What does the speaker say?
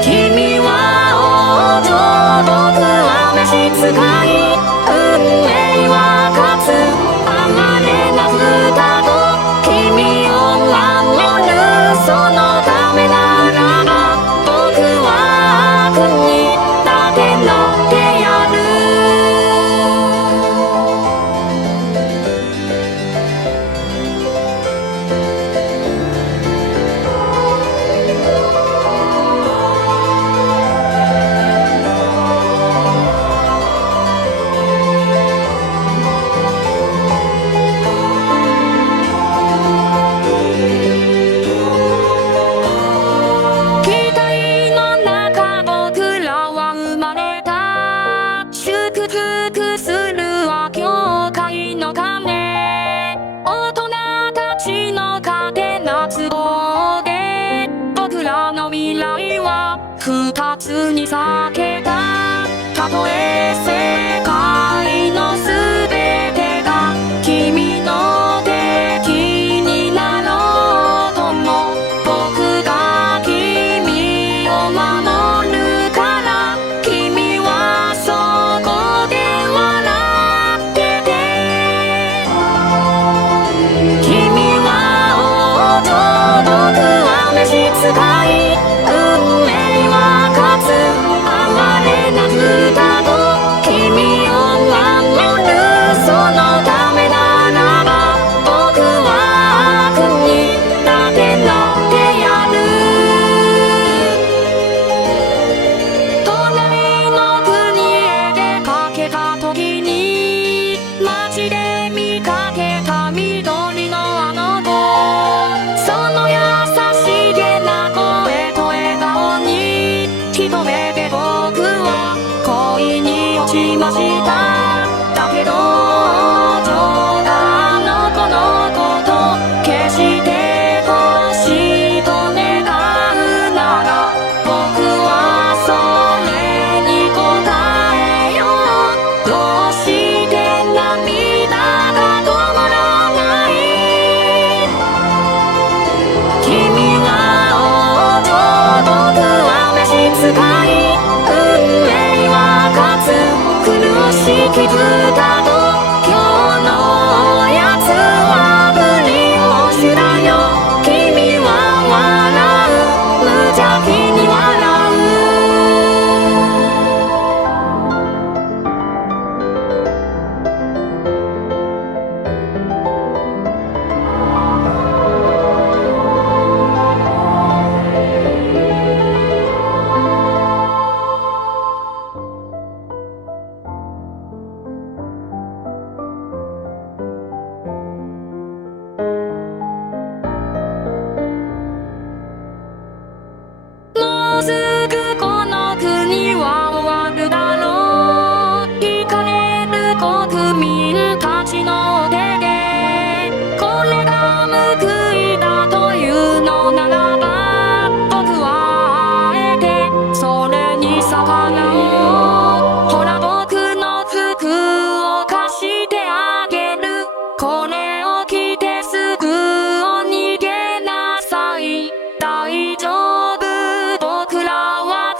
君は王女、僕は召使い、運命は勝つ、哀れな歌と君を守る、そのためならば僕は悪に立て直ってやる。期待の中僕らは生まれた。祝福するは教会の鐘、大人たちの勝手な都合で僕らの未来は二つに裂けた。たとえ世界のすべてが君の敵になろうとも、僕が君を守るから、君はそこで笑ってて。君は王女、僕は召使い、運命は勝つ、哀れな歌と君を守る、そのためならば僕は悪に立て直ってやる。隣の国へ出かけた時に街で見かけた緑のあの子、その優しげな声と笑顔に一目で僕は恋に落ちました。だけど王女があの子のこと決して欲しいと願うなら、僕はそれに応えよう。どうして涙が止まらない。君は王女、僕は召使い、運命は勝つ、苦しき歌と今日のおやつはブリオッシュだよ。君は笑う、無邪気に笑う。もうすぐこの国は終わるだろう。惹かれる国民たちのお手で、これが報いだというのならば、僕はあえてそれに逆らおう。ほら僕の服を貸してあげる。これを着てすぐお逃げなさい。大丈夫、僕らは